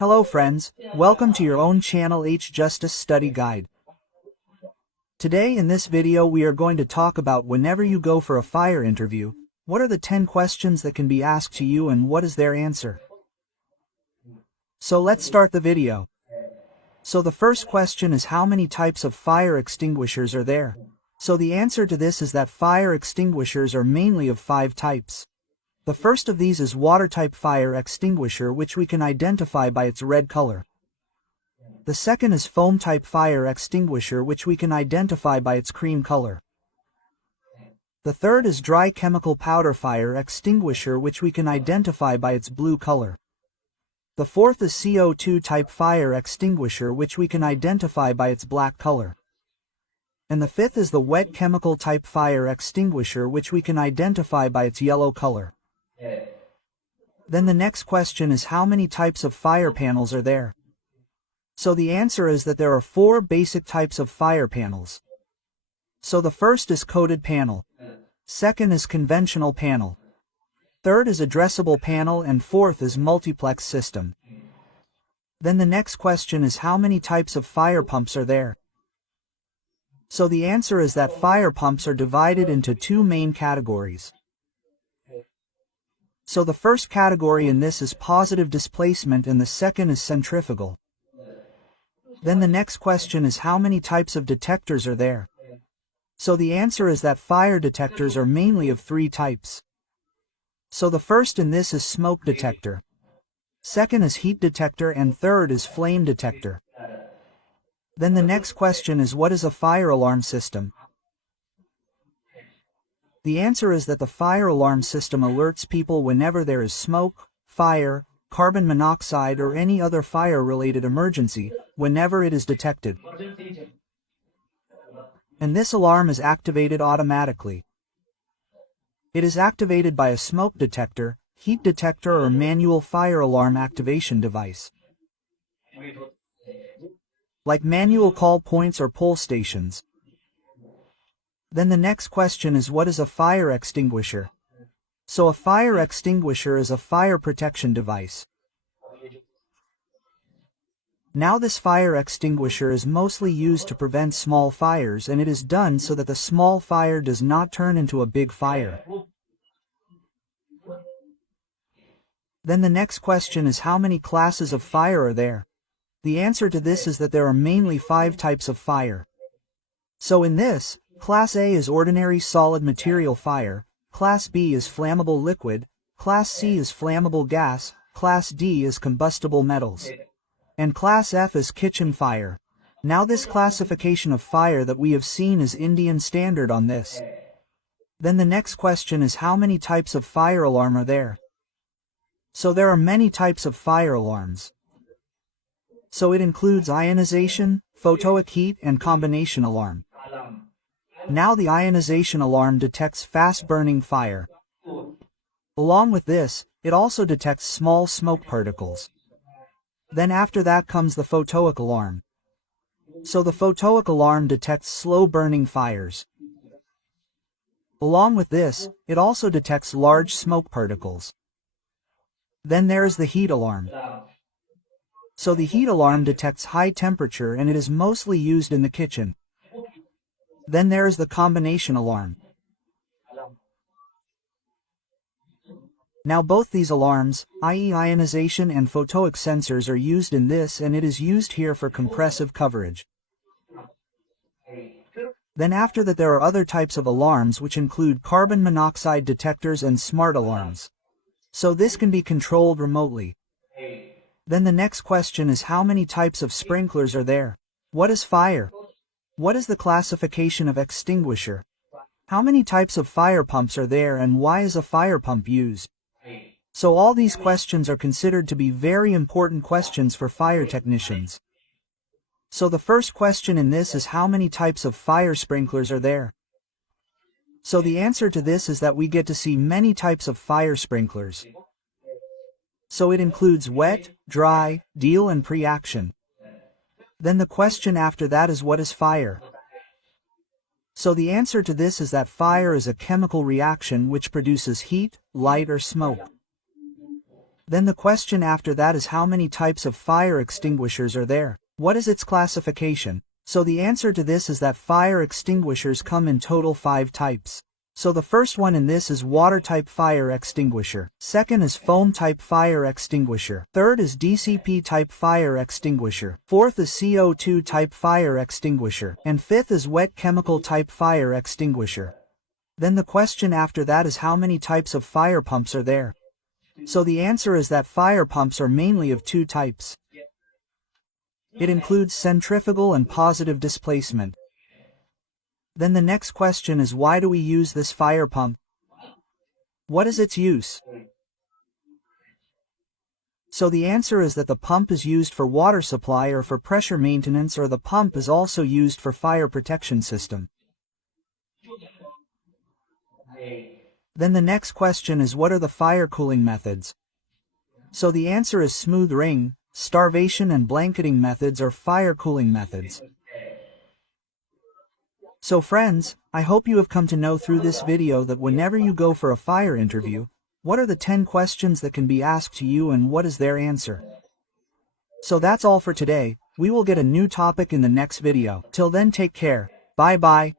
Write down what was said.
Hello friends, welcome to your own channel H Justice Study Guide. Today in this video we are going to talk about whenever you go for a fire interview, what are the 10 questions that can be asked to you and what is their answer. So let's start the video. So the first question is how many types of fire extinguishers are there? So the answer to this is that fire extinguishers are mainly of 5 types. The first of these is water-type fire extinguisher, which we can identify by its red color. The second is foam-type fire extinguisher, which we can identify by its cream color. The third is dry chemical powder fire extinguisher, which we can identify by its blue color. The fourth is CO2-type fire extinguisher, which we can identify by its black color. And the fifth is the wet chemical-type fire extinguisher, which we can identify by its yellow color. Then the next question is how many types of fire panels are there? So the answer is that there are 4 basic types of fire panels. So the first is coated panel. Second is conventional panel. Third is addressable panel, and fourth is multiplex system. Then the next question is how many types of fire pumps are there? So the answer is that fire pumps are divided into 2 main categories. So the first category in this is positive displacement and the second is centrifugal. Then the next question is how many types of detectors are there? So the answer is that fire detectors are mainly of 3 types. So the first in this is smoke detector. Second is heat detector, and third is flame detector. Then the next question is what is a fire alarm system? The answer is that the fire alarm system alerts people whenever there is smoke, fire, carbon monoxide, or any other fire-related emergency, whenever it is detected. And this alarm is activated automatically. It is activated by a smoke detector, heat detector, or manual fire alarm activation device, like manual call points or pull stations. Then the next question is what is a fire extinguisher? So a fire extinguisher is a fire protection device. Now this fire extinguisher is mostly used to prevent small fires, and it is done so that the small fire does not turn into a big fire. Then the next question is how many classes of fire are there? The answer to this is that there are mainly 5 types of fire. So in this, Class A is ordinary solid material fire, Class B is flammable liquid, Class C is flammable gas, Class D is combustible metals, and Class F is kitchen fire. Now this classification of fire that we have seen is Indian standard on this. Then the next question is how many types of fire alarm are there? So there are many types of fire alarms. So it includes ionization, photoic heat, and combination alarm. Now the ionization alarm detects fast-burning fire. Along with this, it also detects small smoke particles. Then after that comes the photoic alarm. So the photoic alarm detects slow-burning fires. Along with this, it also detects large smoke particles. Then there is the heat alarm. So the heat alarm detects high temperature, and it is mostly used in the kitchen. Then there is the combination alarm. Now both these alarms, i.e. ionization and photoic sensors, are used in this, and it is used here for compressive coverage. Then after that there are other types of alarms which include carbon monoxide detectors and smart alarms. So this can be controlled remotely. Then the next question is how many types of sprinklers are there? What is fire? What is the classification of extinguisher? How many types of fire pumps are there, and why is a fire pump used? So all these questions are considered to be very important questions for fire technicians. So the first question in this is how many types of fire sprinklers are there? So the answer to this is that we get to see many types of fire sprinklers. So it includes wet, dry, deal, and pre-action. Then the question after that is what is fire? So the answer to this is that fire is a chemical reaction which produces heat, light, or smoke. Then the question after that is how many types of fire extinguishers are there? What is its classification? So the answer to this is that fire extinguishers come in total 5 types. So the first one in this is water type fire extinguisher. Second is foam type fire extinguisher. Third is DCP type fire extinguisher. Fourth is CO2 type fire extinguisher. And fifth is wet chemical type fire extinguisher. Then the question after that is how many types of fire pumps are there? So the answer is that fire pumps are mainly of 2 types. It includes centrifugal and positive displacement. Then the next question is why do we use this fire pump? What is its use? So the answer is that the pump is used for water supply or for pressure maintenance, or the pump is also used for fire protection system. Then the next question is what are the fire cooling methods? So the answer is smooth ring, starvation and blanketing methods are fire cooling methods. So friends, I hope you have come to know through this video that whenever you go for a fire interview, what are the 10 questions that can be asked to you and what is their answer? So that's all for today. We will get a new topic in the next video. Till then, take care. Bye bye.